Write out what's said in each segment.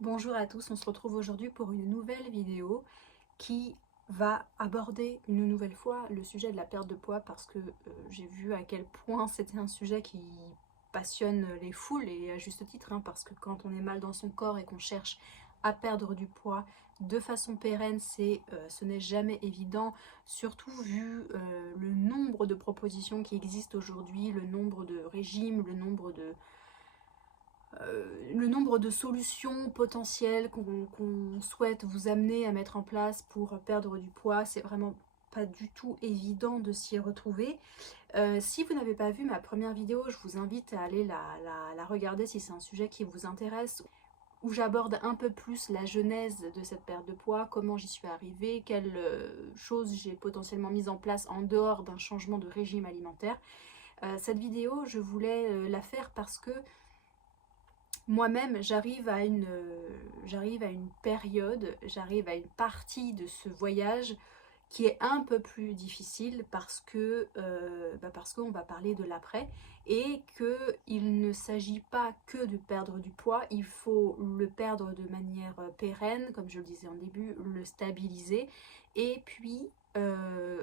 Bonjour à tous, on se retrouve aujourd'hui pour une nouvelle vidéo qui va aborder une nouvelle fois le sujet de la perte de poids parce que j'ai vu à quel point c'était un sujet qui passionne les foules et à juste titre hein, parce que quand on est mal dans son corps et qu'on cherche à perdre du poids de façon pérenne, ce n'est jamais évident, surtout vu le nombre de propositions qui existent aujourd'hui, le nombre de régimes, le nombre de solutions potentielles qu'on souhaite vous amener à mettre en place pour perdre du poids. C'est vraiment pas du tout évident de s'y retrouver. Si vous n'avez pas vu ma première vidéo, je vous invite à aller la regarder si c'est un sujet qui vous intéresse, où j'aborde un peu plus la genèse de cette perte de poids, comment j'y suis arrivée, quelles choses j'ai potentiellement mises en place en dehors d'un changement de régime alimentaire. Cette vidéo, je voulais la faire parce que moi-même, j'arrive à une période, j'arrive à une partie de ce voyage qui est un peu plus difficile parce qu'on va parler de l'après et qu'il ne s'agit pas que de perdre du poids, il faut le perdre de manière pérenne, comme je le disais en début, le stabiliser et puis euh,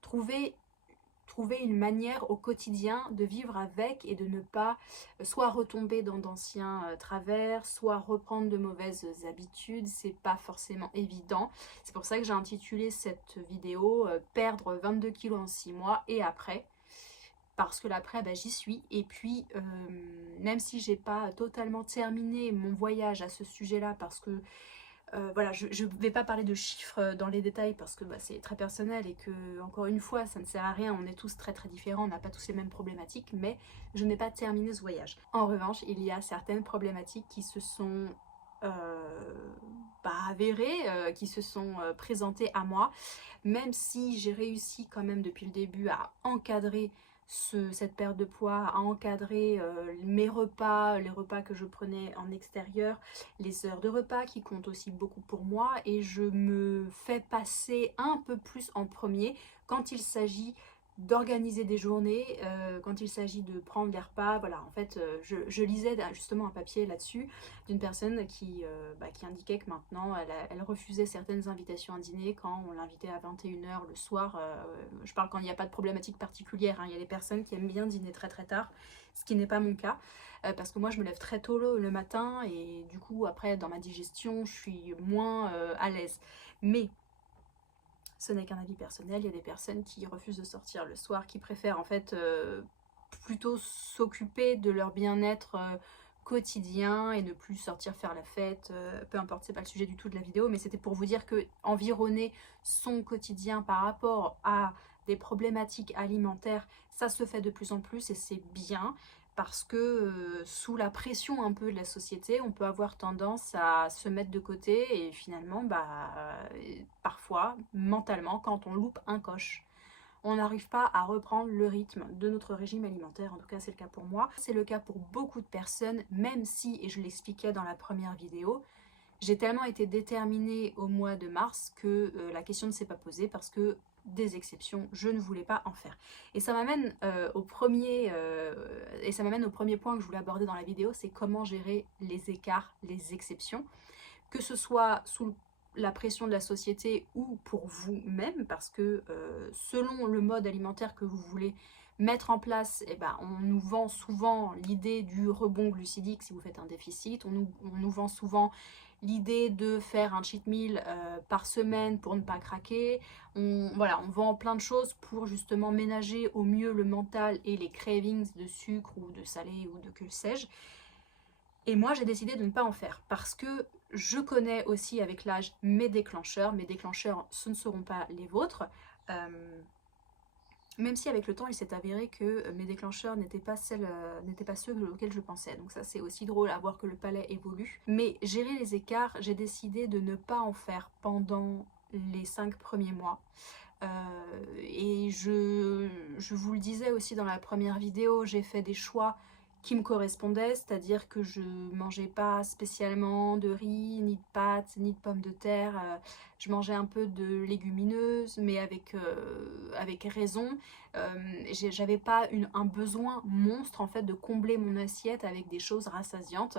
trouver trouver une manière au quotidien de vivre avec et de ne pas soit retomber dans d'anciens travers, soit reprendre de mauvaises habitudes. C'est pas forcément évident. C'est pour ça que j'ai intitulé cette vidéo Perdre 22 kilos en 6 mois et après. Parce que l'après, bah, j'y suis. Et puis, même si j'ai pas totalement terminé mon voyage à ce sujet-là, parce que voilà, je ne vais pas parler de chiffres dans les détails parce que bah, c'est très personnel et que, encore une fois, ça ne sert à rien. On est tous très très différents, on n'a pas tous les mêmes problématiques, mais je n'ai pas terminé ce voyage. En revanche, il y a certaines problématiques qui se sont pas avérées, qui se sont présentées à moi, même si j'ai réussi quand même depuis le début à encadrer cette perte de poids, à encadrer mes repas, les repas que je prenais en extérieur, les heures de repas qui comptent aussi beaucoup pour moi et je me fais passer un peu plus en premier quand il s'agit d'organiser des journées, quand il s'agit de prendre des repas. Voilà, en fait, je lisais justement un papier là-dessus d'une personne qui indiquait que maintenant elle refusait certaines invitations à dîner quand on l'invitait à 21 h le soir. Je parle quand il n'y a pas de problématique particulière, hein. Il y a des personnes qui aiment bien dîner très très tard, ce qui n'est pas mon cas. Parce que moi je me lève très tôt le matin et du coup après dans ma digestion je suis moins à l'aise. Mais ce n'est qu'un avis personnel, il y a des personnes qui refusent de sortir le soir, qui préfèrent en fait plutôt s'occuper de leur bien-être quotidien et ne plus sortir faire la fête, peu importe, c'est pas le sujet du tout de la vidéo, mais c'était pour vous dire que environner son quotidien par rapport à des problématiques alimentaires, ça se fait de plus en plus et c'est bien parce que sous la pression un peu de la société, on peut avoir tendance à se mettre de côté et finalement, parfois, mentalement, quand on loupe un coche, on n'arrive pas à reprendre le rythme de notre régime alimentaire. En tout cas, c'est le cas pour moi. C'est le cas pour beaucoup de personnes, même si, et je l'expliquais dans la première vidéo, j'ai tellement été déterminée au mois de mars que la question ne s'est pas posée parce que des exceptions, je ne voulais pas en faire. Et ça m'amène au premier point que je voulais aborder dans la vidéo, c'est comment gérer les écarts, les exceptions, que ce soit sous la pression de la société ou pour vous-même, parce que selon le mode alimentaire que vous voulez mettre en place, eh ben, on nous vend souvent l'idée du rebond glucidique si vous faites un déficit, on nous vend souvent l'idée de faire un cheat meal par semaine pour ne pas craquer. Voilà, on vend plein de choses pour justement ménager au mieux le mental et les cravings de sucre ou de salé ou de que sais-je. Et moi, j'ai décidé de ne pas en faire parce que je connais aussi avec l'âge mes déclencheurs. Mes déclencheurs, ce ne seront pas les vôtres. Même si avec le temps, il s'est avéré que mes déclencheurs n'étaient pas ceux auxquels je pensais. Donc ça, c'est aussi drôle à voir que le palais évolue. Mais gérer les écarts, j'ai décidé de ne pas en faire pendant les 5 premiers mois. Et je vous le disais aussi dans la première vidéo, j'ai fait des choix qui me correspondait, c'est-à-dire que je mangeais pas spécialement de riz, ni de pâtes, ni de pommes de terre. Je mangeais un peu de légumineuses, mais avec raison. J'avais pas un besoin monstre en fait de combler mon assiette avec des choses rassasiantes,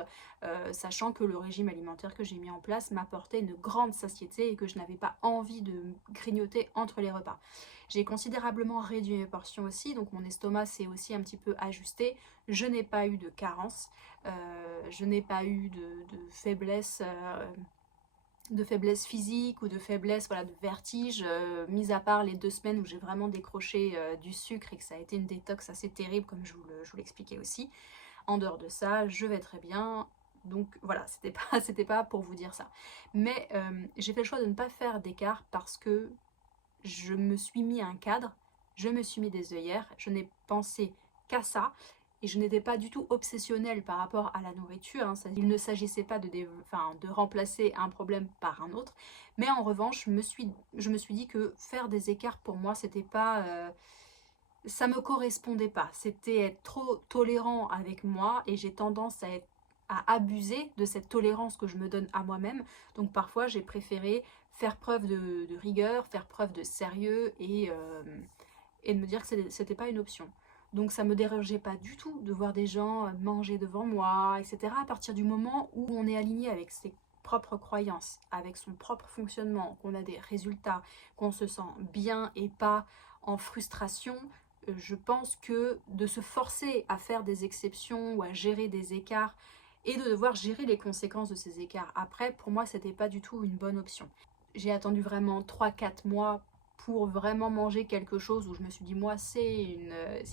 sachant que le régime alimentaire que j'ai mis en place m'apportait une grande satiété et que je n'avais pas envie de grignoter entre les repas. J'ai considérablement réduit mes portions aussi, donc mon estomac s'est aussi un petit peu ajusté. Je n'ai pas eu de carence, je n'ai pas eu de faiblesse physique ou de faiblesse, voilà, de vertige, mis à part les 2 semaines où j'ai vraiment décroché du sucre et que ça a été une détox assez terrible comme je vous l'expliquais aussi. En dehors de ça, je vais très bien. Donc voilà, c'était pas pour vous dire ça. Mais j'ai fait le choix de ne pas faire d'écart parce que je me suis mis un cadre, je me suis mis des œillères, je n'ai pensé qu'à ça. Et je n'étais pas du tout obsessionnelle par rapport à la nourriture. Hein. Il ne s'agissait pas de remplacer un problème par un autre. Mais en revanche, je me suis dit que faire des écarts pour moi, c'était pas... ça me correspondait pas. C'était être trop tolérant avec moi et j'ai tendance à abuser de cette tolérance que je me donne à moi-même. Donc parfois, j'ai préféré faire preuve de rigueur, faire preuve de sérieux et de me dire que c'était pas une option. Donc ça me dérangeait pas du tout de voir des gens manger devant moi, etc. À partir du moment où on est aligné avec ses propres croyances, avec son propre fonctionnement, qu'on a des résultats, qu'on se sent bien et pas en frustration, je pense que de se forcer à faire des exceptions ou à gérer des écarts et de devoir gérer les conséquences de ces écarts après, pour moi, c'était pas du tout une bonne option. J'ai attendu vraiment 3-4 mois pour vraiment manger quelque chose où je me suis dit moi c'est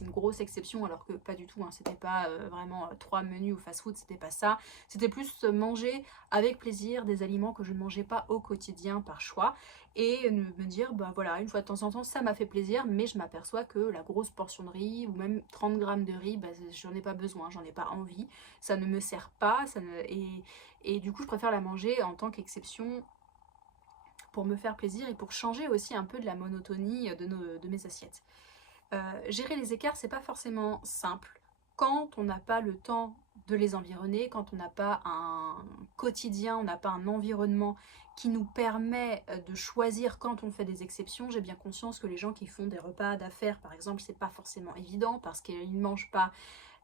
une grosse exception alors que pas du tout, hein. C'était pas vraiment 3 menus au fast-food, c'était pas ça, c'était plus manger avec plaisir des aliments que je ne mangeais pas au quotidien par choix et me dire bah voilà, une fois de temps en temps ça m'a fait plaisir, mais je m'aperçois que la grosse portion de riz ou même 30 grammes de riz, bah, j'en ai pas besoin, j'en ai pas envie, ça ne me sert pas, et du coup je préfère la manger en tant qu'exception pour me faire plaisir et pour changer aussi un peu de la monotonie de mes assiettes. Gérer les écarts, c'est pas forcément simple quand on n'a pas le temps de les environner, quand on n'a pas un quotidien, on n'a pas un environnement qui nous permet de choisir quand on fait des exceptions. J'ai bien conscience que les gens qui font des repas d'affaires, par exemple, c'est pas forcément évident parce qu'ils ne mangent pas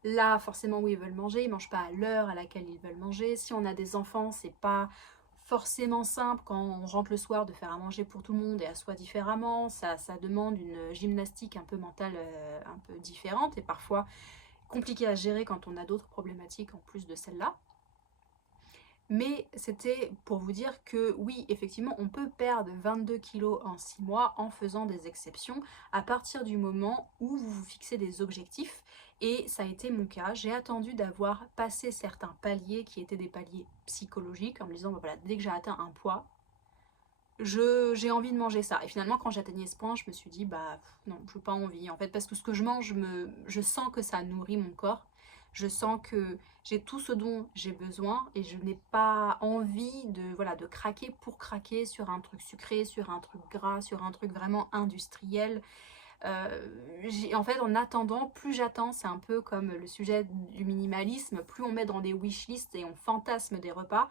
là forcément où ils veulent manger, ils ne mangent pas à l'heure à laquelle ils veulent manger. Si on a des enfants, c'est pas forcément simple quand on rentre le soir de faire à manger pour tout le monde et à soi différemment. Ça demande une gymnastique un peu mentale un peu différente et parfois compliquée à gérer quand on a d'autres problématiques en plus de celle-là. Mais c'était pour vous dire que oui, effectivement, on peut perdre 22 kilos en 6 mois en faisant des exceptions à partir du moment où vous vous fixez des objectifs. Et ça a été mon cas. J'ai attendu d'avoir passé certains paliers qui étaient des paliers psychologiques en me disant, bah voilà, dès que j'ai atteint un poids, j'ai envie de manger ça. Et finalement, quand j'atteignais ce point, je me suis dit, bah non, je n'ai pas envie. En fait, parce que ce que je mange, je sens que ça nourrit mon corps. Je sens que j'ai tout ce dont j'ai besoin et je n'ai pas envie de craquer pour craquer sur un truc sucré, sur un truc gras, sur un truc vraiment industriel. En fait, en attendant, plus j'attends, c'est un peu comme le sujet du minimalisme, plus on met dans des wishlists et on fantasme des repas,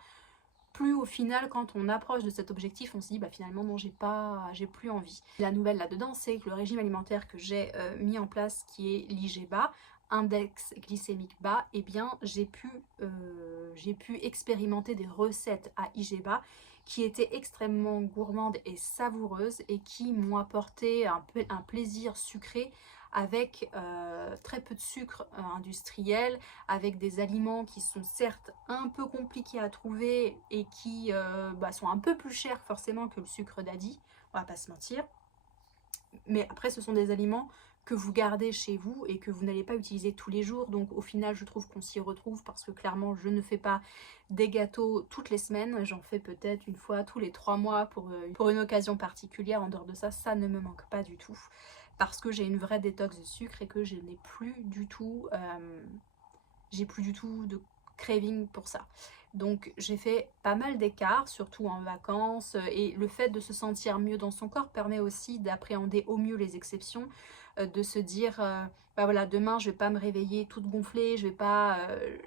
plus au final, quand on approche de cet objectif, on se dit bah finalement non, j'ai plus envie. La nouvelle là-dedans, c'est que le régime alimentaire que j'ai mis en place, qui est l'IGBA, index glycémique bas, eh bien j'ai pu expérimenter des recettes à IGBA qui étaient extrêmement gourmandes et savoureuses et qui m'ont apporté un plaisir sucré avec très peu de sucre industriel, avec des aliments qui sont certes un peu compliqués à trouver et qui sont un peu plus chers forcément que le sucre daddy, on va pas se mentir. Mais après, ce sont des aliments que vous gardez chez vous et que vous n'allez pas utiliser tous les jours. Donc au final, je trouve qu'on s'y retrouve parce que clairement, je ne fais pas des gâteaux toutes les semaines. J'en fais peut-être une fois tous les 3 mois pour une occasion particulière. En dehors de ça, ça ne me manque pas du tout. Parce que j'ai une vraie détox de sucre et que je n'ai plus du tout... j'ai plus du tout de craving pour ça. Donc j'ai fait pas mal d'écarts, surtout en vacances, et le fait de se sentir mieux dans son corps permet aussi d'appréhender au mieux les exceptions. de se dire bah voilà, demain je vais pas me réveiller toute gonflée, je vais pas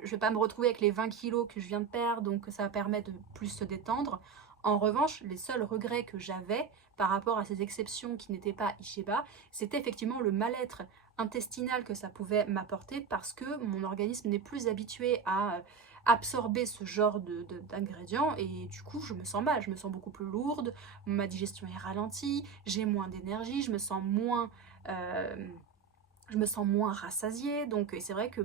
me retrouver avec les 20 kilos que je viens de perdre, donc ça permet de plus se détendre. En revanche, les seuls regrets que j'avais par rapport à ces exceptions qui n'étaient pas Isheba, c'était effectivement le mal-être intestinal que ça pouvait m'apporter parce que mon organisme n'est plus habitué à absorber ce genre d'ingrédients et du coup je me sens mal, je me sens beaucoup plus lourde, ma digestion est ralentie, j'ai moins d'énergie, euh, je me sens moins rassasiée, donc c'est vrai que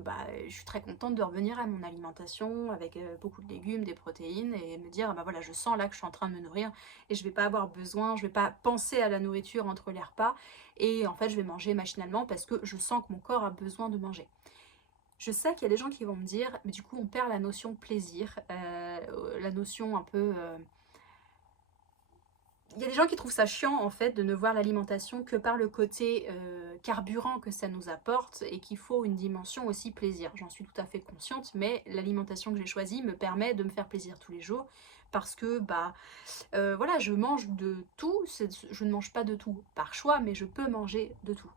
je suis très contente de revenir à mon alimentation avec beaucoup de légumes, des protéines et me dire bah voilà, je sens là que je suis en train de me nourrir et je vais pas avoir besoin, je vais pas penser à la nourriture entre les repas et en fait je vais manger machinalement parce que je sens que mon corps a besoin de manger. Je sais qu'il y a des gens qui vont me dire mais du coup on perd la notion plaisir, la notion un peu il y a des gens qui trouvent ça chiant en fait de ne voir l'alimentation que par le côté carburant que ça nous apporte et qu'il faut une dimension aussi plaisir. J'en suis tout à fait consciente, mais l'alimentation que j'ai choisie me permet de me faire plaisir tous les jours parce que voilà, je mange de tout, je ne mange pas de tout par choix, mais je peux manger de tout.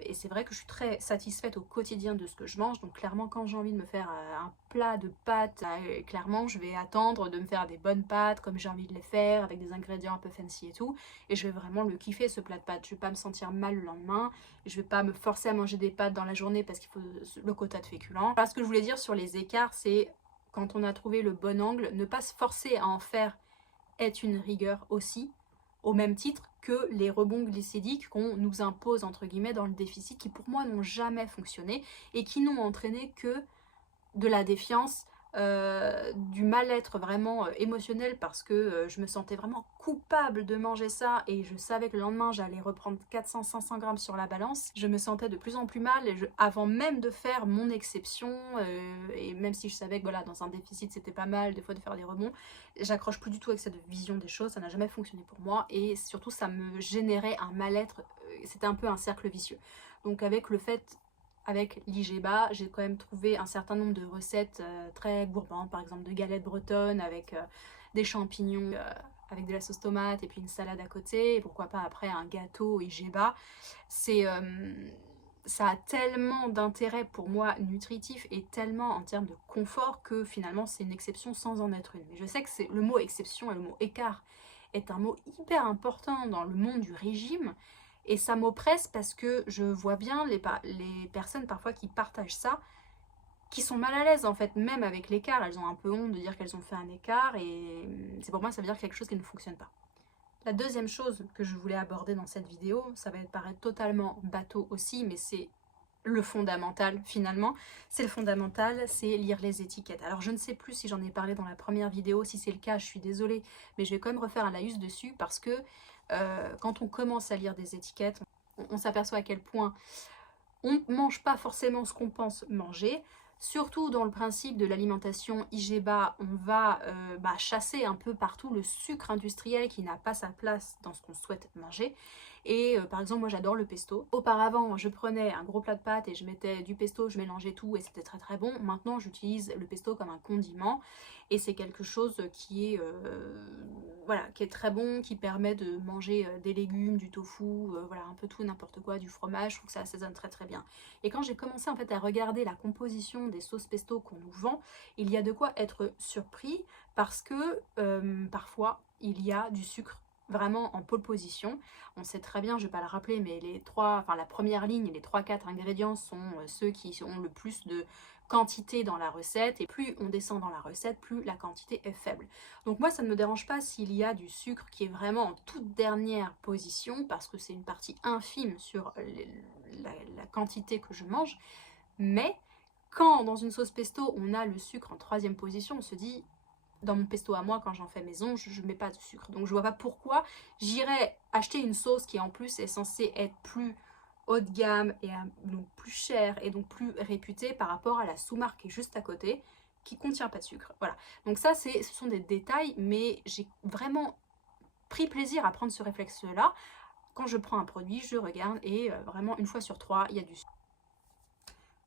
Et c'est vrai que je suis très satisfaite au quotidien de ce que je mange, donc clairement quand j'ai envie de me faire un plat de pâtes, clairement je vais attendre de me faire des bonnes pâtes comme j'ai envie de les faire, avec des ingrédients un peu fancy et tout, et je vais vraiment le kiffer ce plat de pâtes, je vais pas me sentir mal le lendemain, je vais pas me forcer à manger des pâtes dans la journée parce qu'il faut le quota de féculents. Voilà, ce que je voulais dire sur les écarts, c'est quand on a trouvé le bon angle, ne pas se forcer à en faire est une rigueur aussi, au même titre que les rebonds glycédiques qu'on nous impose entre guillemets dans le déficit, qui pour moi n'ont jamais fonctionné et qui n'ont entraîné que de la défiance, du mal-être vraiment émotionnel parce que je me sentais vraiment coupable de manger ça et je savais que le lendemain j'allais reprendre 400-500 grammes sur la balance. Je me sentais de plus en plus mal et avant même de faire mon exception et même si je savais que voilà, dans un déficit c'était pas mal des fois de faire des rebonds, j'accroche plus du tout avec cette vision des choses, ça n'a jamais fonctionné pour moi et surtout ça me générait un mal-être, c'était un peu un cercle vicieux. Donc avec le fait avec l'IGEBA, j'ai quand même trouvé un certain nombre de recettes très gourmandes, par exemple de galettes bretonnes avec des champignons, avec de la sauce tomate et puis une salade à côté, et pourquoi pas après un gâteau IGEBA. Ça a tellement d'intérêt pour moi nutritif et tellement en termes de confort que finalement c'est une exception sans en être une. Mais je sais que le mot exception et le mot écart est un mot hyper important dans le monde du régime. Et ça m'oppresse parce que je vois bien les personnes parfois qui partagent ça, qui sont mal à l'aise en fait, même avec l'écart. Elles ont un peu honte de dire qu'elles ont fait un écart et c'est pour moi ça veut dire quelque chose qui ne fonctionne pas. La deuxième chose que je voulais aborder dans cette vidéo, ça va paraître totalement bateau aussi, mais c'est le fondamental finalement. C'est le fondamental, c'est lire les étiquettes. Alors je ne sais plus si j'en ai parlé dans la première vidéo, si c'est le cas je suis désolée, mais je vais quand même refaire un laïus dessus parce que quand on commence à lire des étiquettes, on s'aperçoit à quel point on ne mange pas forcément ce qu'on pense manger. Surtout dans le principe de l'alimentation IGEBA, on va chasser un peu partout le sucre industriel qui n'a pas sa place dans ce qu'on souhaite manger. Et par exemple, moi j'adore le pesto. Auparavant, je prenais un gros plat de pâtes et je mettais du pesto, je mélangeais tout et c'était très très bon. Maintenant, j'utilise le pesto comme un condiment et c'est quelque chose qui est, voilà, qui est très bon, qui permet de manger des légumes, du tofu, voilà, un peu tout, n'importe quoi, du fromage. Je trouve que ça assaisonne très très bien. Et quand j'ai commencé en fait à regarder la composition des sauces pesto qu'on nous vend, il y a de quoi être surpris parce que parfois il y a du sucre vraiment en pole position. On sait très bien, je ne vais pas le rappeler, mais la première ligne, les 3-4 ingrédients sont ceux qui ont le plus de quantité dans la recette, et plus on descend dans la recette, plus la quantité est faible. Donc moi, ça ne me dérange pas s'il y a du sucre qui est vraiment en toute dernière position, parce que c'est une partie infime sur la quantité que je mange, mais quand dans une sauce pesto, on a le sucre en troisième position, on se dit, dans mon pesto à moi, quand j'en fais maison, je ne mets pas de sucre. Donc je vois pas pourquoi j'irais acheter une sauce qui en plus est censée être plus haut de gamme et donc plus chère et donc plus réputée par rapport à la sous-marque qui est juste à côté, qui contient pas de sucre. Voilà. Donc ça, ce sont des détails, mais j'ai vraiment pris plaisir à prendre ce réflexe-là. Quand je prends un produit, je regarde et vraiment une fois sur 3, il y a du sucre.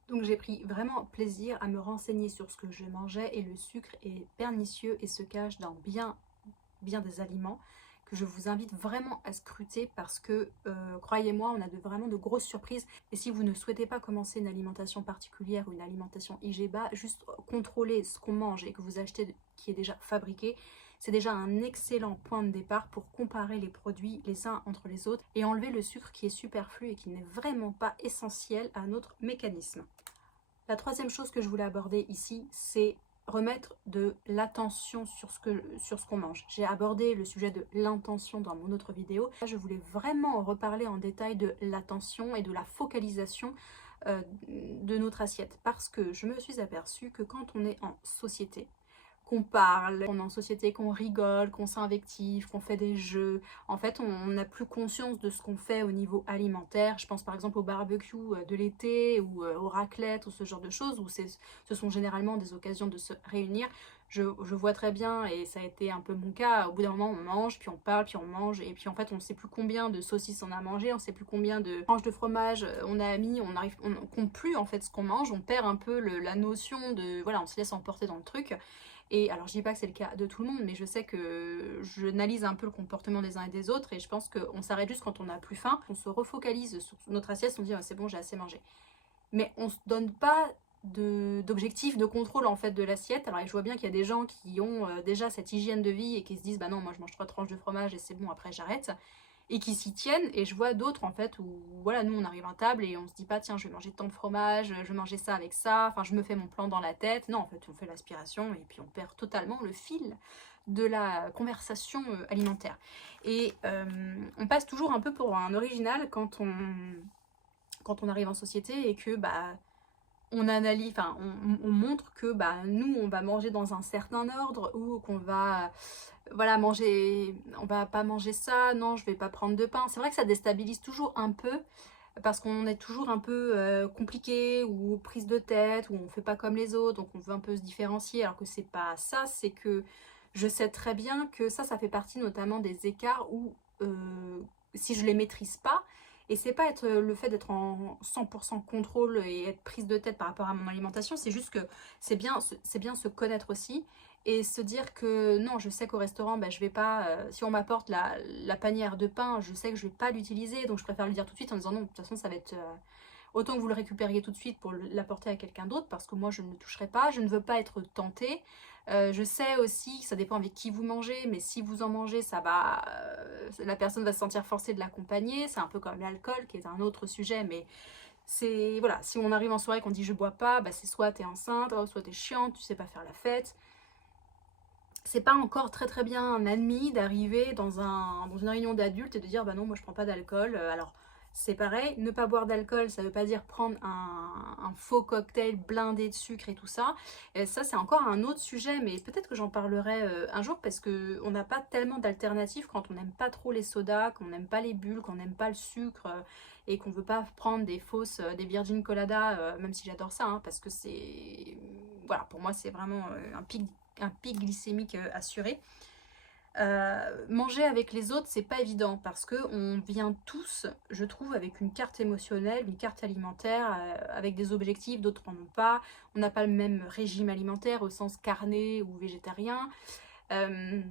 Donc j'ai pris vraiment plaisir à me renseigner sur ce que je mangeais et le sucre est pernicieux et se cache dans bien des aliments, que je vous invite vraiment à scruter parce que, croyez-moi, on a vraiment de grosses surprises. Et si vous ne souhaitez pas commencer une alimentation particulière ou une alimentation IGBA, juste contrôler ce qu'on mange et que vous achetez qui est déjà fabriqué, c'est déjà un excellent point de départ pour comparer les produits les uns entre les autres et enlever le sucre qui est superflu et qui n'est vraiment pas essentiel à notre mécanisme. La troisième chose que je voulais aborder ici, c'est remettre de l'attention sur ce qu'on mange. J'ai abordé le sujet de l'intention dans mon autre vidéo. Là, je voulais vraiment reparler en détail de l'attention et de la focalisation de notre assiette. Parce que je me suis aperçue que quand on est en société, qu'on parle, qu'on est en société, qu'on rigole, qu'on s'invective, qu'on fait des jeux. En fait, on n'a plus conscience de ce qu'on fait au niveau alimentaire. Je pense par exemple au barbecue de l'été ou aux raclettes ou ce genre de choses où ce sont généralement des occasions de se réunir. Je vois très bien, et ça a été un peu mon cas, au bout d'un moment on mange, puis on parle, puis on mange, et puis en fait on ne sait plus combien de saucisses on a mangé, on ne sait plus combien de tranches de fromage on a mis, on compte plus en fait ce qu'on mange, on perd un peu la notion de, voilà, on se laisse emporter dans le truc. Et alors je dis pas que c'est le cas de tout le monde, mais je sais que je analyse un peu le comportement des uns et des autres, et je pense qu'on s'arrête juste quand on n'a plus faim, on se refocalise sur notre assiette, on dit oh, c'est bon, j'ai assez mangé. Mais on se donne pas d'objectif de contrôle en fait de l'assiette. Alors je vois bien qu'il y a des gens qui ont déjà cette hygiène de vie et qui se disent bah non, moi je mange 3 tranches de fromage et c'est bon, après j'arrête, et qui s'y tiennent. Et je vois d'autres en fait où voilà, nous on arrive à table et on se dit pas tiens je vais manger tant de fromage, je vais manger ça avec ça, enfin je me fais mon plan dans la tête. Non, en fait on fait l'aspiration et puis on perd totalement le fil de la conversation alimentaire. Et on passe toujours un peu pour un original quand on arrive en société et que bah on analyse, enfin on montre que bah nous on va manger dans un certain ordre, ou qu'on va voilà manger, on va pas manger ça, non je vais pas prendre de pain. C'est vrai que ça déstabilise toujours un peu parce qu'on est toujours un peu compliqué ou prise de tête, ou on fait pas comme les autres, donc on veut un peu se différencier, alors que c'est pas ça. C'est que je sais très bien que ça fait partie notamment des écarts où si je les maîtrise pas, et c'est pas être le fait d'être en 100% contrôle et être prise de tête par rapport à mon alimentation, c'est juste que c'est bien se connaître aussi et se dire que non, je sais qu'au restaurant, bah, je vais pas, si on m'apporte la panière de pain, je sais que je vais pas l'utiliser, donc je préfère le dire tout de suite en disant non, de toute façon ça va être autant que vous le récupériez tout de suite pour l'apporter à quelqu'un d'autre, parce que moi je ne le toucherai pas, je ne veux pas être tentée. Je sais aussi que ça dépend avec qui vous mangez, mais si vous en mangez, ça va, la personne va se sentir forcée de l'accompagner. C'est un peu comme l'alcool, qui est un autre sujet, mais c'est, voilà, si on arrive en soirée et qu'on dit je bois pas, bah c'est soit t'es enceinte, soit t'es chiante, tu sais pas faire la fête. C'est pas encore très très bien admis d'arriver dans une réunion d'adultes et de dire bah non, moi je prends pas d'alcool. Alors c'est pareil, ne pas boire d'alcool, ça veut pas dire prendre un faux cocktail blindé de sucre et tout ça. Et ça c'est encore un autre sujet, mais peut-être que j'en parlerai un jour, parce qu'on n'a pas tellement d'alternatives quand on n'aime pas trop les sodas, qu'on n'aime pas les bulles, qu'on n'aime pas le sucre, et qu'on veut pas prendre des fausses, des Virgin Colada, même si j'adore ça, hein, parce que c'est, voilà, pour moi c'est vraiment un pic glycémique assuré. Manger avec les autres, c'est pas évident parce que on vient tous, je trouve, avec une carte émotionnelle, une carte alimentaire, avec des objectifs, d'autres n'en ont pas. On n'a pas le même régime alimentaire au sens carné ou végétarien. Je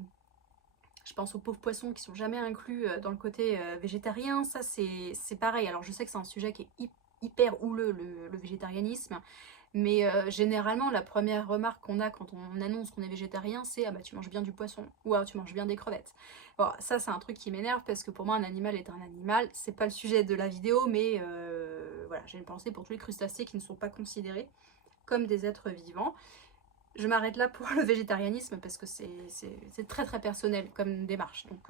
pense aux pauvres poissons qui sont jamais inclus dans le côté végétarien. Ça, c'est pareil. Alors, je sais que c'est un sujet qui est hyper houleux, le végétarianisme. Mais généralement, la première remarque qu'on a quand on annonce qu'on est végétarien, c'est ah bah tu manges bien du poisson, ou ah tu manges bien des crevettes. Bon, ça c'est un truc qui m'énerve parce que pour moi un animal est un animal. C'est pas le sujet de la vidéo, mais voilà, j'ai une pensée pour tous les crustacés qui ne sont pas considérés comme des êtres vivants. Je m'arrête là pour le végétarianisme parce que c'est très très personnel comme démarche, donc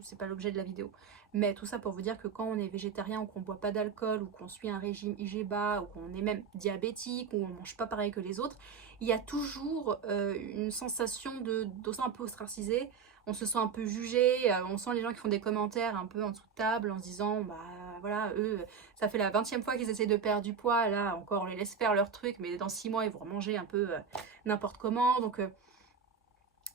c'est pas l'objet de la vidéo. Mais tout ça pour vous dire que quand on est végétarien ou qu'on boit pas d'alcool ou qu'on suit un régime IGBA ou qu'on est même diabétique ou on mange pas pareil que les autres, il y a toujours une sensation de se un peu ostracisé. On se sent un peu jugé, on sent les gens qui font des commentaires un peu en dessous de table en se disant bah voilà, eux ça fait la 20e fois qu'ils essaient de perdre du poids, là encore on les laisse faire leur truc, mais dans 6 mois ils vont remanger un peu n'importe comment, donc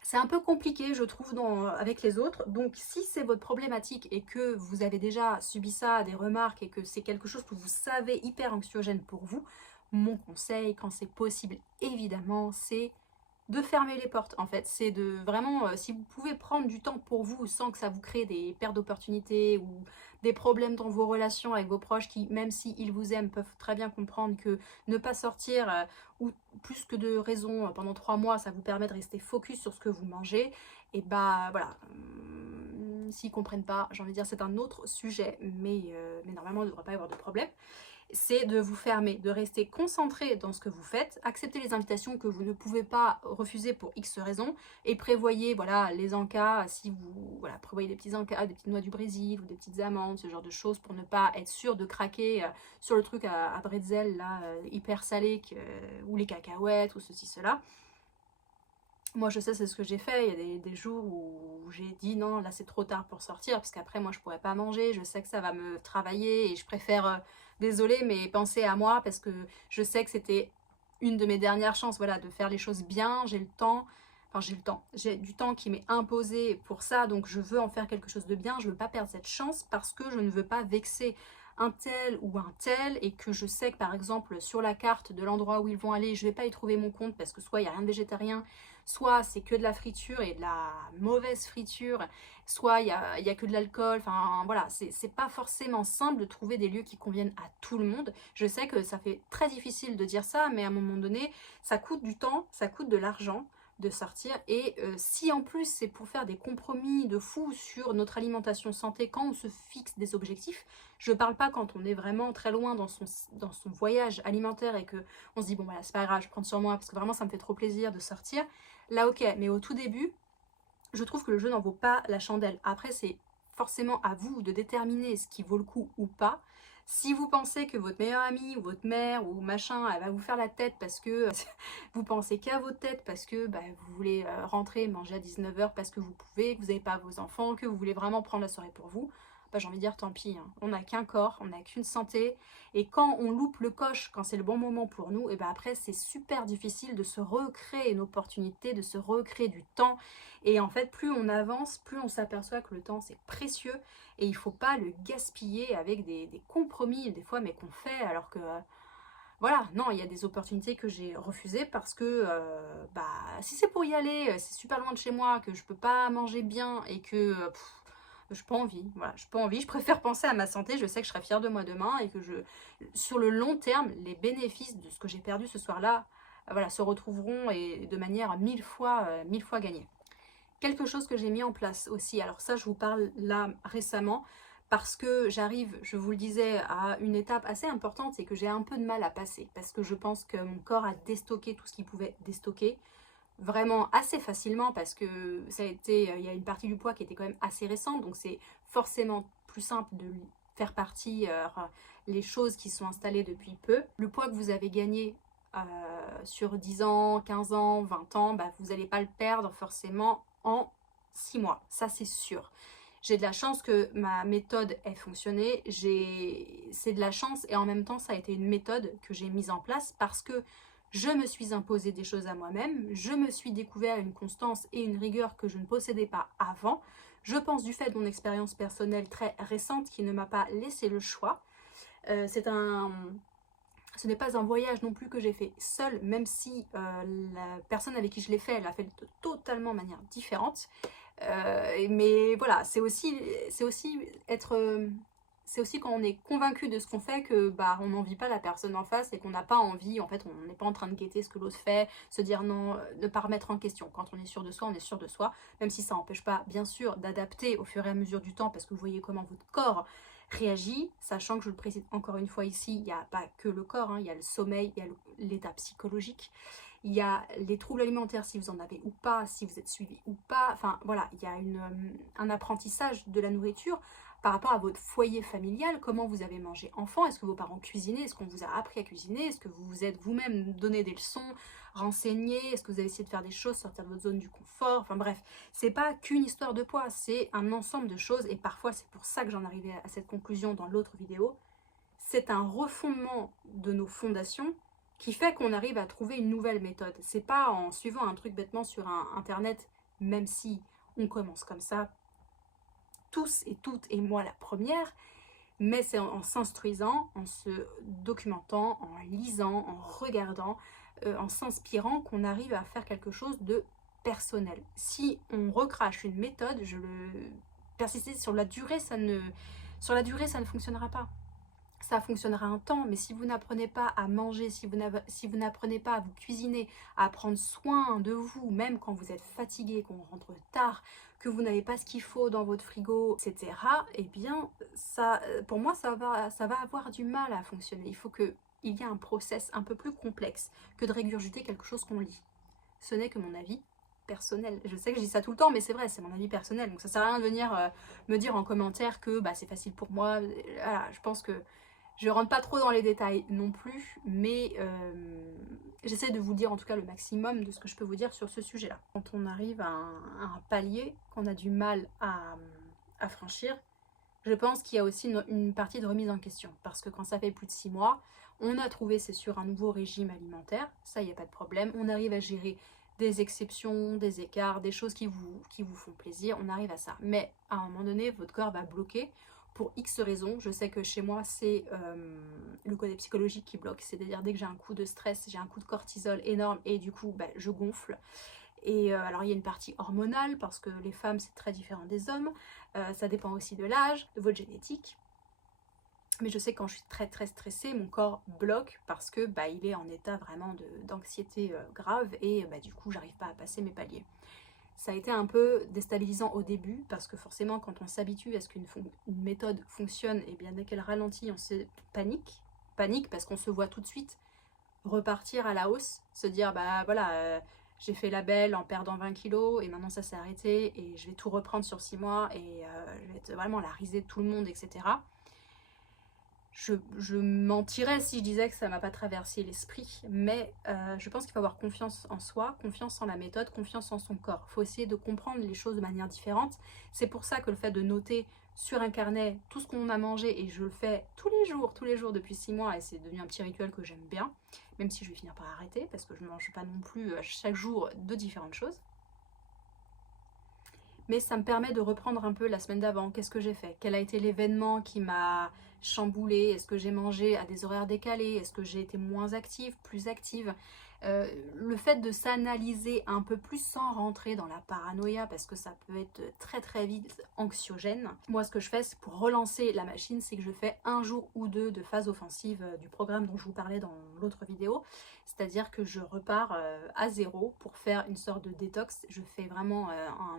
c'est un peu compliqué je trouve avec les autres. Donc si c'est votre problématique et que vous avez déjà subi ça, des remarques, et que c'est quelque chose que vous savez hyper anxiogène pour vous, mon conseil quand c'est possible évidemment c'est de fermer les portes en fait. C'est de vraiment, si vous pouvez prendre du temps pour vous sans que ça vous crée des pertes d'opportunités ou des problèmes dans vos relations avec vos proches qui, même s'ils vous aiment, peuvent très bien comprendre que ne pas sortir ou plus que de raison pendant 3 mois, ça vous permet de rester focus sur ce que vous mangez, et bah voilà, s'ils comprennent pas, j'ai envie de dire c'est un autre sujet, mais normalement il ne devrait pas y avoir de problème. C'est de vous fermer, de rester concentré dans ce que vous faites, accepter les invitations que vous ne pouvez pas refuser pour X raisons, et prévoyez voilà, les encas, si vous voilà, prévoyez des petits encas, des petites noix du Brésil ou des petites amandes, ce genre de choses, pour ne pas être sûr de craquer sur le truc à bretzel, là, hyper salé, ou les cacahuètes, ou ceci, cela. Moi je sais, c'est ce que j'ai fait, il y a des jours où j'ai dit non, là c'est trop tard pour sortir, parce qu'après moi je pourrais pas manger, je sais que ça va me travailler, et je préfère, désolée, mais penser à moi, parce que je sais que c'était une de mes dernières chances, voilà, de faire les choses bien, j'ai le temps, enfin j'ai du temps qui m'est imposé pour ça, donc je veux en faire quelque chose de bien, je veux pas perdre cette chance, parce que je ne veux pas vexer un tel ou un tel, et que je sais que par exemple sur la carte de l'endroit où ils vont aller, je vais pas y trouver mon compte, parce que soit il n'y a rien de végétarien, soit c'est que de la friture et de la mauvaise friture, soit il y a que de l'alcool, enfin voilà, c'est pas forcément simple de trouver des lieux qui conviennent à tout le monde. Je sais que ça fait très difficile de dire ça, mais à un moment donné, ça coûte du temps, ça coûte de l'argent de sortir, et si en plus c'est pour faire des compromis de fou sur notre alimentation santé quand on se fixe des objectifs, je parle pas quand on est vraiment très loin dans son voyage alimentaire et que on se dit bon voilà c'est pas grave, je prends sur moi parce que vraiment ça me fait trop plaisir de sortir, là ok, mais au tout début je trouve que le jeu n'en vaut pas la chandelle. Après c'est forcément à vous de déterminer ce qui vaut le coup ou pas. Si vous pensez que votre meilleure amie ou votre mère ou machin, elle va vous faire la tête parce que vous pensez qu'à votre tête, parce que bah, vous voulez rentrer, manger à 19h parce que vous pouvez, que vous n'avez pas vos enfants, que vous voulez vraiment prendre la soirée pour vous, bah, j'ai envie de dire tant pis. Hein. On n'a qu'un corps, on n'a qu'une santé. Et quand on loupe le coche, quand c'est le bon moment pour nous, et bah après c'est super difficile de se recréer une opportunité, de se recréer du temps. Et en fait, plus on avance, plus on s'aperçoit que le temps c'est précieux, et il ne faut pas le gaspiller avec des compromis des fois, mais qu'on fait alors que voilà, non, il y a des opportunités que j'ai refusées parce que bah si c'est pour y aller, c'est super loin de chez moi, que je peux pas manger bien, et que j'ai pas envie, voilà, j'ai pas envie, je préfère penser à ma santé, je sais que je serai fière de moi demain, et que sur le long terme, les bénéfices de ce que j'ai perdu ce soir-là, voilà, se retrouveront, et de manière 1000 fois gagnée. Quelque chose que j'ai mis en place aussi, alors ça je vous parle là récemment, parce que j'arrive, je vous le disais, à une étape assez importante et que j'ai un peu de mal à passer, parce que je pense que mon corps a déstocké tout ce qu'il pouvait déstocker, vraiment assez facilement, parce que ça a été, il y a une partie du poids qui était quand même assez récente, donc c'est forcément plus simple de faire partie les choses qui sont installées depuis peu. Le poids que vous avez gagné sur 10 ans, 15 ans, 20 ans, bah, vous n'allez pas le perdre forcément en 6 mois, ça c'est sûr. J'ai de la chance que ma méthode ait fonctionné, c'est de la chance, et en même temps ça a été une méthode que j'ai mise en place parce que je me suis imposé des choses à moi-même, je me suis découvert une constance et une rigueur que je ne possédais pas avant. Je pense du fait de mon expérience personnelle très récente qui ne m'a pas laissé le choix. Ce n'est pas un voyage non plus que j'ai fait seule, même si la personne avec qui je l'ai fait, elle l'a fait de totalement manière différente. Mais voilà, c'est aussi quand on est convaincu de ce qu'on fait que bah on n'envie pas la personne en face, et qu'on n'a pas envie, en fait on n'est pas en train de guetter ce que l'autre fait, se dire non, ne pas remettre en question. Quand on est sûr de soi, on est sûr de soi, même si ça n'empêche pas bien sûr d'adapter au fur et à mesure du temps, parce que vous voyez comment votre corps réagit, sachant que je le précise encore une fois ici, il n'y a pas que le corps, hein, il y a le sommeil, il y a l'état psychologique, il y a les troubles alimentaires si vous en avez ou pas, si vous êtes suivi ou pas, enfin voilà, il y a un apprentissage de la nourriture par rapport à votre foyer familial, comment vous avez mangé enfant, est-ce que vos parents cuisinaient, est-ce qu'on vous a appris à cuisiner, est-ce que vous vous êtes vous-même donné des leçons, renseigné, est-ce que vous avez essayé de faire des choses, sortir de votre zone du confort, enfin bref, c'est pas qu'une histoire de poids, c'est un ensemble de choses, et parfois c'est pour ça que j'en arrivais à cette conclusion dans l'autre vidéo, c'est un refondement de nos fondations qui fait qu'on arrive à trouver une nouvelle méthode. C'est pas en suivant un truc bêtement sur internet, même si on commence comme ça, tous et toutes, et moi la première, mais c'est en s'instruisant, en se documentant, en lisant, en regardant, en s'inspirant qu'on arrive à faire quelque chose de personnel. Si on recrache une méthode, persister sur la durée, ça ne fonctionnera pas. Ça fonctionnera un temps, mais si vous n'apprenez pas à manger, si vous n'apprenez pas à vous cuisiner, à prendre soin de vous, même quand vous êtes fatigué, qu'on rentre tard, que vous n'avez pas ce qu'il faut dans votre frigo, etc., eh bien, ça, pour moi, ça va avoir du mal à fonctionner. Il faut qu'il y ait un process un peu plus complexe que de régurgiter quelque chose qu'on lit. Ce n'est que mon avis personnel. Je sais que je dis ça tout le temps, mais c'est vrai, c'est mon avis personnel. Donc ça sert à rien de venir me dire en commentaire que c'est facile pour moi. Voilà, je pense que je rentre pas trop dans les détails non plus, mais j'essaie de vous dire en tout cas le maximum de ce que je peux vous dire sur ce sujet-là. Quand on arrive à un palier qu'on a du mal à franchir, je pense qu'il y a aussi une partie de remise en question. Parce que quand ça fait plus de 6 mois, on a trouvé, c'est sûr, un nouveau régime alimentaire. Ça, il n'y a pas de problème. On arrive à gérer des exceptions, des écarts, des choses qui vous font plaisir. On arrive à ça. Mais à un moment donné, votre corps va bloquer pour X raisons. Je sais que chez moi, c'est le côté psychologique qui bloque. C'est-à-dire dès que j'ai un coup de stress, j'ai un coup de cortisol énorme et du coup, je gonfle. Et alors il y a une partie hormonale parce que les femmes c'est très différent des hommes, ça dépend aussi de l'âge, de votre génétique. Mais je sais que quand je suis très très stressée, mon corps bloque parce que il est en état vraiment d'anxiété grave et du coup j'arrive pas à passer mes paliers. Ça a été un peu déstabilisant au début parce que forcément quand on s'habitue à ce qu'une méthode fonctionne, et bien dès qu'elle ralentit on se panique parce qu'on se voit tout de suite repartir à la hausse, se dire voilà j'ai fait la belle en perdant 20 kilos et maintenant ça s'est arrêté et je vais tout reprendre sur 6 mois et je vais être vraiment la risée de tout le monde, etc. Je mentirais si je disais que ça m'a pas traversé l'esprit, mais je pense qu'il faut avoir confiance en soi, confiance en la méthode, confiance en son corps. Il faut essayer de comprendre les choses de manière différente. C'est pour ça que le fait de noter sur un carnet tout ce qu'on a mangé, et je le fais tous les jours depuis 6 mois, et c'est devenu un petit rituel que j'aime bien, même si je vais finir par arrêter, parce que je ne mange pas non plus chaque jour de différentes choses. Mais ça me permet de reprendre un peu la semaine d'avant. Qu'est-ce que j'ai fait? Quel a été l'événement qui m'a chamboulé? Est-ce que j'ai mangé à des horaires décalés? Est-ce que j'ai été moins active, plus active? Le fait de s'analyser un peu plus sans rentrer dans la paranoïa, parce que ça peut être très très vite anxiogène. Moi, ce que je fais, c'est pour relancer la machine, c'est que je fais un jour ou deux de phase offensive du programme dont je vous parlais dans l'autre vidéo. C'est-à-dire que je repars à zéro pour faire une sorte de détox. Je fais vraiment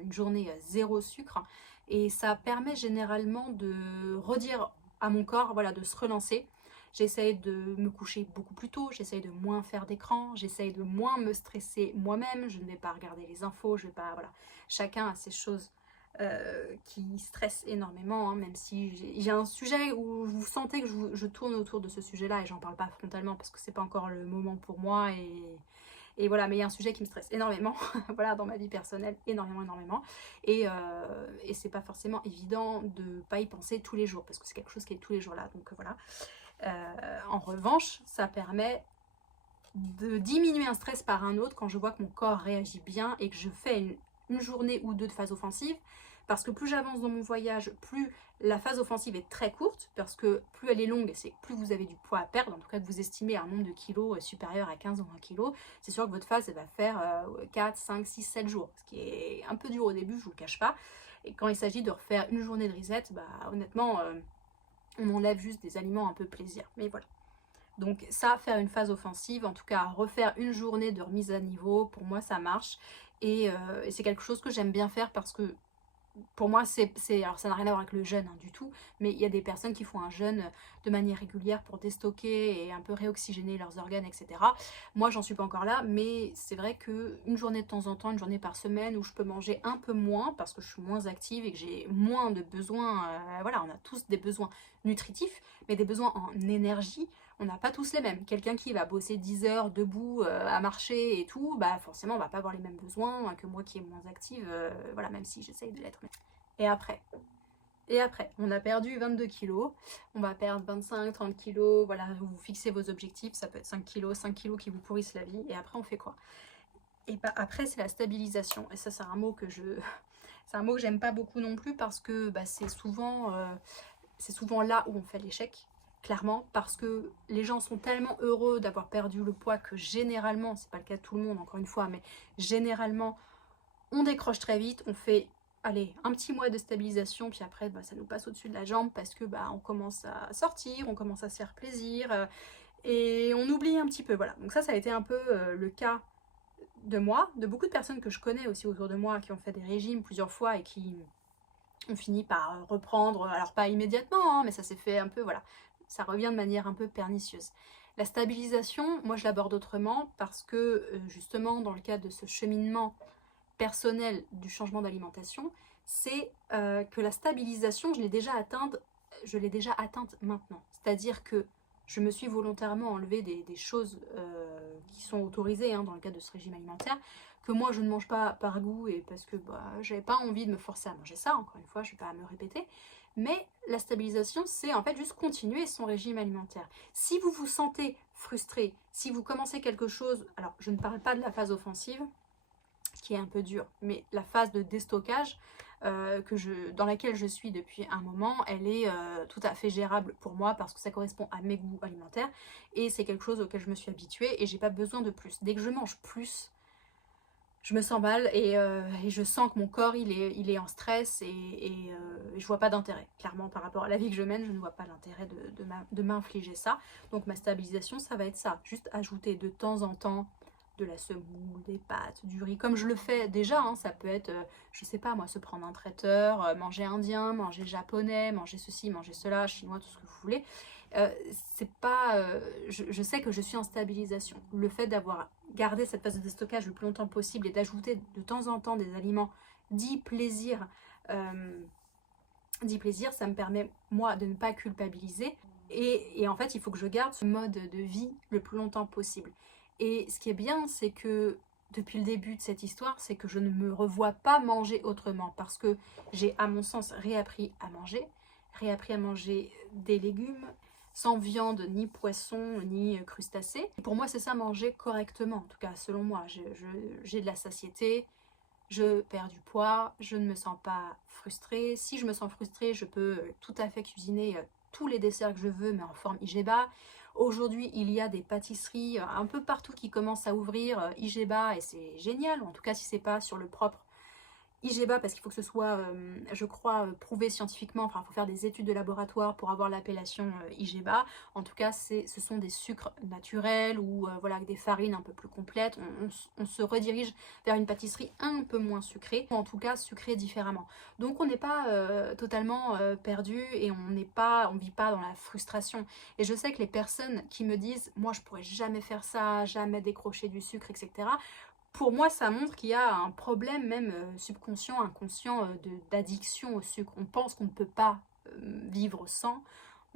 une journée zéro sucre. Et ça permet généralement de redire à mon corps, voilà, de se relancer. J'essaye de me coucher beaucoup plus tôt, j'essaye de moins faire d'écran, j'essaye de moins me stresser moi-même, je ne vais pas regarder les infos, je vais pas, voilà. Chacun a ses choses qui stressent énormément, hein, même si j'ai un sujet où vous sentez que je tourne autour de ce sujet-là et j'en parle pas frontalement parce que c'est pas encore le moment pour moi et voilà, mais il y a un sujet qui me stresse énormément, voilà, dans ma vie personnelle, énormément, et c'est pas forcément évident de pas y penser tous les jours, parce que c'est quelque chose qui est tous les jours là, donc voilà. En revanche, ça permet de diminuer un stress par un autre quand je vois que mon corps réagit bien et que je fais une journée ou deux de phase offensive, parce que plus j'avance dans mon voyage, plus la phase offensive est très courte, parce que plus elle est longue, c'est plus vous avez du poids à perdre, en tout cas que vous estimez un nombre de kilos supérieur à 15 ou 20 kilos, c'est sûr que votre phase elle va faire 4, 5, 6, 7 jours, ce qui est un peu dur au début, je vous le cache pas, et quand il s'agit de refaire une journée de reset, honnêtement, on enlève juste des aliments un peu plaisir, mais voilà. Donc ça, faire une phase offensive, en tout cas refaire une journée de remise à niveau, pour moi ça marche, et c'est quelque chose que j'aime bien faire parce que pour moi, alors ça n'a rien à voir avec le jeûne du tout, mais il y a des personnes qui font un jeûne de manière régulière pour déstocker et un peu réoxygéner leurs organes, etc. Moi, j'en suis pas encore là, mais c'est vrai qu'une journée de temps en temps, une journée par semaine où je peux manger un peu moins parce que je suis moins active et que j'ai moins de besoins, voilà, on a tous des besoins nutritifs, mais des besoins en énergie, on n'a pas tous les mêmes. Quelqu'un qui va bosser 10 heures debout à marcher et tout, forcément on va pas avoir les mêmes besoins que moi qui est moins active, voilà, même si j'essaye de l'être. Et après, on a perdu 22 kilos, on va perdre 25, 30 kilos, voilà, vous fixez vos objectifs, ça peut être 5 kilos qui vous pourrissent la vie, et après on fait quoi? Et après c'est la stabilisation, et ça c'est un mot que c'est un mot que j'aime pas beaucoup non plus parce que c'est souvent là où on fait l'échec. clairement, parce que les gens sont tellement heureux d'avoir perdu le poids que généralement, c'est pas le cas de tout le monde encore une fois, mais généralement on décroche très vite, on fait allez, un petit mois de stabilisation, puis après bah, ça nous passe au-dessus de la jambe parce que bah, on commence à sortir, on commence à se faire plaisir et on oublie un petit peu, voilà. Donc ça a été un peu le cas de moi, de beaucoup de personnes que je connais aussi autour de moi qui ont fait des régimes plusieurs fois et qui ont fini par reprendre, alors pas immédiatement, hein, mais ça s'est fait un peu, voilà, ça revient de manière un peu pernicieuse. La stabilisation, moi je l'aborde autrement parce que justement dans le cadre de ce cheminement personnel du changement d'alimentation, c'est que la stabilisation, je l'ai déjà atteinte maintenant. C'est-à-dire que je me suis volontairement enlevé des choses qui sont autorisées hein, dans le cadre de ce régime alimentaire, que moi je ne mange pas par goût et parce que bah, j'avais pas envie de me forcer à manger ça, encore une fois, je ne vais pas me répéter. Mais la stabilisation, c'est en fait juste continuer son régime alimentaire. Si vous vous sentez frustré, si vous commencez quelque chose, alors je ne parle pas de la phase offensive, qui est un peu dure, mais la phase de déstockage dans laquelle je suis depuis un moment, elle est tout à fait gérable pour moi parce que ça correspond à mes goûts alimentaires et c'est quelque chose auquel je me suis habituée et j'ai pas besoin de plus. Dès que je mange plus, je me sens mal et je sens que mon corps il est en stress et je vois pas d'intérêt. Clairement par rapport à la vie que je mène, je ne vois pas l'intérêt de m'infliger ça. Donc ma stabilisation ça va être ça, juste ajouter de temps en temps de la semoule, des pâtes, du riz, comme je le fais déjà, hein, ça peut être, je sais pas moi, se prendre un traiteur, manger indien, manger japonais, manger ceci, manger cela, chinois, tout ce que vous voulez. C'est pas, je sais que je suis en stabilisation. Le fait d'avoir gardé cette phase de déstockage le plus longtemps possible et d'ajouter de temps en temps des aliments euh, dits plaisir, ça me permet moi de ne pas culpabiliser. Et en fait, il faut que je garde ce mode de vie le plus longtemps possible. Et ce qui est bien, c'est que depuis le début de cette histoire, c'est que je ne me revois pas manger autrement parce que j'ai, à mon sens, réappris à manger des légumes sans viande, ni poisson, ni crustacés. Et pour moi, c'est ça, manger correctement, en tout cas, selon moi. J'ai de la satiété, je perds du poids, je ne me sens pas frustrée. Si je me sens frustrée, je peux tout à fait cuisiner tous les desserts que je veux, mais en forme IGBA. Aujourd'hui, il y a des pâtisseries un peu partout qui commencent à ouvrir IGBA et c'est génial, en tout cas si c'est pas sur le propre IGBA parce qu'il faut que ce soit, je crois, prouvé scientifiquement, enfin il faut faire des études de laboratoire pour avoir l'appellation IGBA. En tout cas, ce sont des sucres naturels ou voilà, avec des farines un peu plus complètes. On se redirige vers une pâtisserie un peu moins sucrée, ou en tout cas sucrée différemment. Donc on n'est pas totalement perdu et on vit pas dans la frustration. Et je sais que les personnes qui me disent, moi je pourrais jamais faire ça, jamais décrocher du sucre, etc. Pour moi, ça montre qu'il y a un problème même subconscient, inconscient d'addiction au sucre. On pense qu'on ne peut pas vivre sans.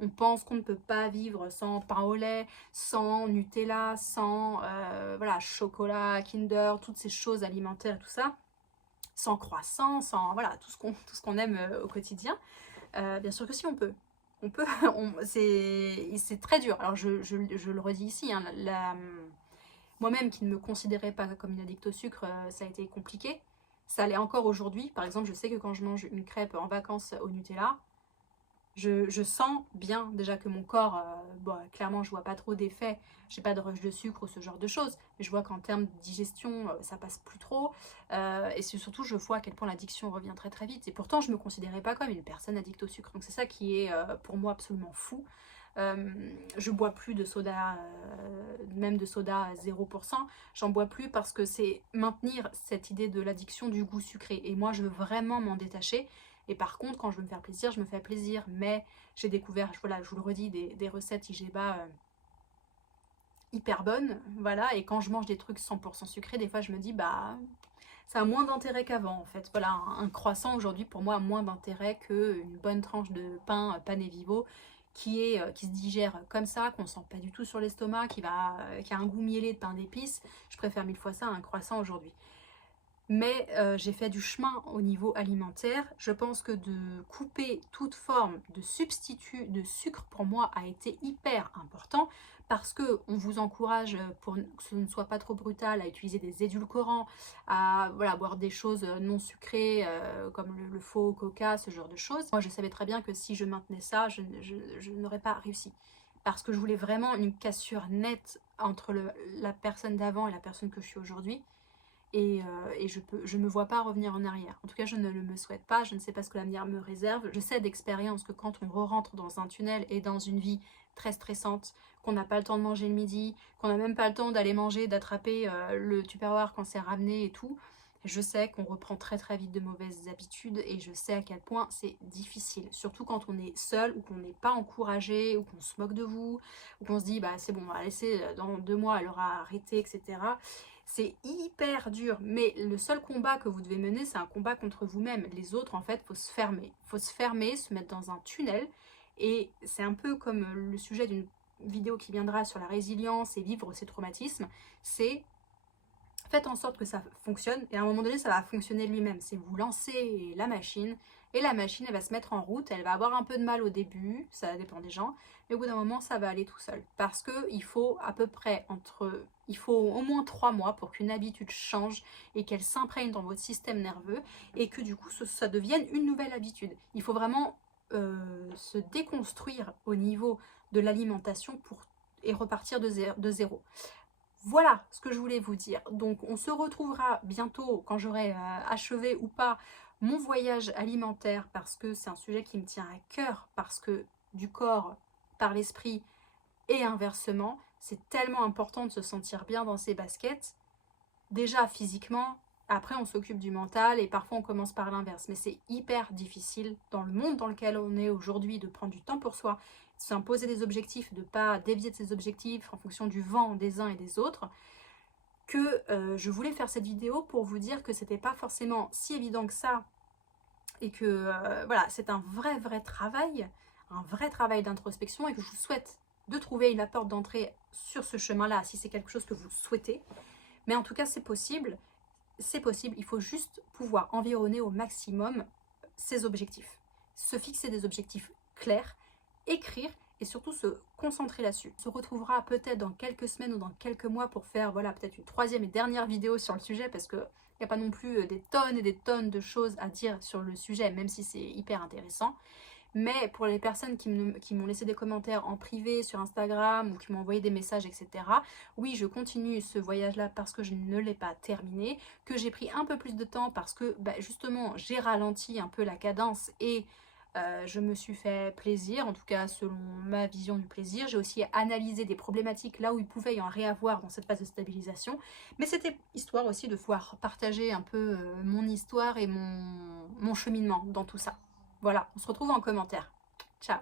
On pense qu'on ne peut pas vivre sans pain au lait, sans Nutella, sans voilà, chocolat, Kinder, toutes ces choses alimentaires et tout ça. Sans croissant, sans voilà, tout ce qu'on aime au quotidien. Bien sûr que si, on peut. On peut, c'est très dur. Alors je le redis ici, hein, moi-même qui ne me considérais pas comme une addict au sucre, ça a été compliqué. Ça l'est encore aujourd'hui. Par exemple, je sais que quand je mange une crêpe en vacances au Nutella, je sens bien déjà que mon corps, bon, clairement je vois pas trop d'effets, j'ai pas de rush de sucre ou ce genre de choses, mais je vois qu'en termes de digestion, ça passe plus trop. Et c'est surtout, je vois à quel point l'addiction revient très très vite. Et pourtant, je me considérais pas comme une personne addicte au sucre. Donc c'est ça qui est pour moi absolument fou. Je bois plus de soda, même de soda à 0%, j'en bois plus parce que c'est maintenir cette idée de l'addiction du goût sucré. Et moi, je veux vraiment m'en détacher. Et par contre, quand je veux me faire plaisir, je me fais plaisir. Mais j'ai découvert, voilà, je vous le redis, des recettes IGBA hyper bonnes. Voilà, et quand je mange des trucs 100% sucrés, des fois je me dis, bah, ça a moins d'intérêt qu'avant en fait. Voilà, un croissant aujourd'hui pour moi a moins d'intérêt qu'une bonne tranche de pain pané vivo qui se digère comme ça, qu'on sent pas du tout sur l'estomac, qui a un goût mielé de pain d'épices. Je préfère mille fois ça à un croissant aujourd'hui. Mais j'ai fait du chemin au niveau alimentaire. Je pense que de couper toute forme de substitut de sucre pour moi a été hyper important parce que on vous encourage, pour que ce ne soit pas trop brutal, à utiliser des édulcorants, à voilà, boire des choses non sucrées comme le faux coca, ce genre de choses. Moi je savais très bien que si je maintenais ça, je n'aurais pas réussi. parce que je voulais vraiment une cassure nette entre la personne d'avant et la personne que je suis aujourd'hui. Et je ne me vois pas revenir en arrière. En tout cas, je ne le me souhaite pas. Je ne sais pas ce que l'avenir me réserve. Je sais d'expérience que quand on re-rentre dans un tunnel et dans une vie très stressante, qu'on n'a pas le temps de manger le midi, qu'on n'a même pas le temps d'aller manger, d'attraper le Tupperware quand c'est ramené et tout, je sais qu'on reprend très très vite de mauvaises habitudes et je sais à quel point c'est difficile. Surtout quand on est seul ou qu'on n'est pas encouragé ou qu'on se moque de vous ou qu'on se dit bah c'est bon, on va laisser dans 2 mois, elle aura arrêté, etc. C'est hyper dur, mais le seul combat que vous devez mener, c'est un combat contre vous-même. Les autres, en fait, faut se fermer. Faut se fermer, se mettre dans un tunnel. Et c'est un peu comme le sujet d'une vidéo qui viendra sur la résilience et vivre ses traumatismes. C'est faites en sorte que ça fonctionne, et à un moment donné, ça va fonctionner lui-même. C'est vous lancer la machine, et la machine, elle va se mettre en route, elle va avoir un peu de mal au début, ça dépend des gens, mais au bout d'un moment, ça va aller tout seul. Parce qu'il faut à peu près il faut au moins 3 mois pour qu'une habitude change et qu'elle s'imprègne dans votre système nerveux, et que du coup, ça devienne une nouvelle habitude. Il faut vraiment se déconstruire au niveau de l'alimentation et repartir de zéro. Voilà ce que je voulais vous dire. Donc on se retrouvera bientôt quand j'aurai achevé ou pas mon voyage alimentaire, parce que c'est un sujet qui me tient à cœur, parce que du corps par l'esprit et inversement, c'est tellement important de se sentir bien dans ses baskets, déjà physiquement, après on s'occupe du mental et parfois on commence par l'inverse. Mais c'est hyper difficile dans le monde dans lequel on est aujourd'hui de prendre du temps pour soi, de s'imposer des objectifs, de ne pas dévier de ses objectifs en fonction du vent des uns et des autres, que je voulais faire cette vidéo pour vous dire que c'était pas forcément si évident que ça et que voilà, c'est un vrai travail d'introspection, et que je vous souhaite de trouver la porte d'entrée sur ce chemin-là si c'est quelque chose que vous souhaitez. Mais en tout cas, c'est possible, il faut juste pouvoir environner au maximum ses objectifs, se fixer des objectifs clairs, écrire et surtout se concentrer là-dessus. On se retrouvera peut-être dans quelques semaines ou dans quelques mois pour faire voilà, peut-être une 3e et dernière vidéo sur le sujet, parce qu'il n'y a pas non plus des tonnes et des tonnes de choses à dire sur le sujet, même si c'est hyper intéressant. Mais pour les personnes qui m'ont laissé des commentaires en privé sur Instagram ou qui m'ont envoyé des messages, etc. Oui, je continue ce voyage-là parce que je ne l'ai pas terminé, que j'ai pris un peu plus de temps parce que justement j'ai ralenti un peu la cadence et je me suis fait plaisir, en tout cas selon ma vision du plaisir. J'ai aussi analysé des problématiques là où il pouvait y en réavoir dans cette phase de stabilisation. Mais c'était histoire aussi de pouvoir partager un peu mon histoire et mon cheminement dans tout ça. Voilà, on se retrouve en commentaire. Ciao!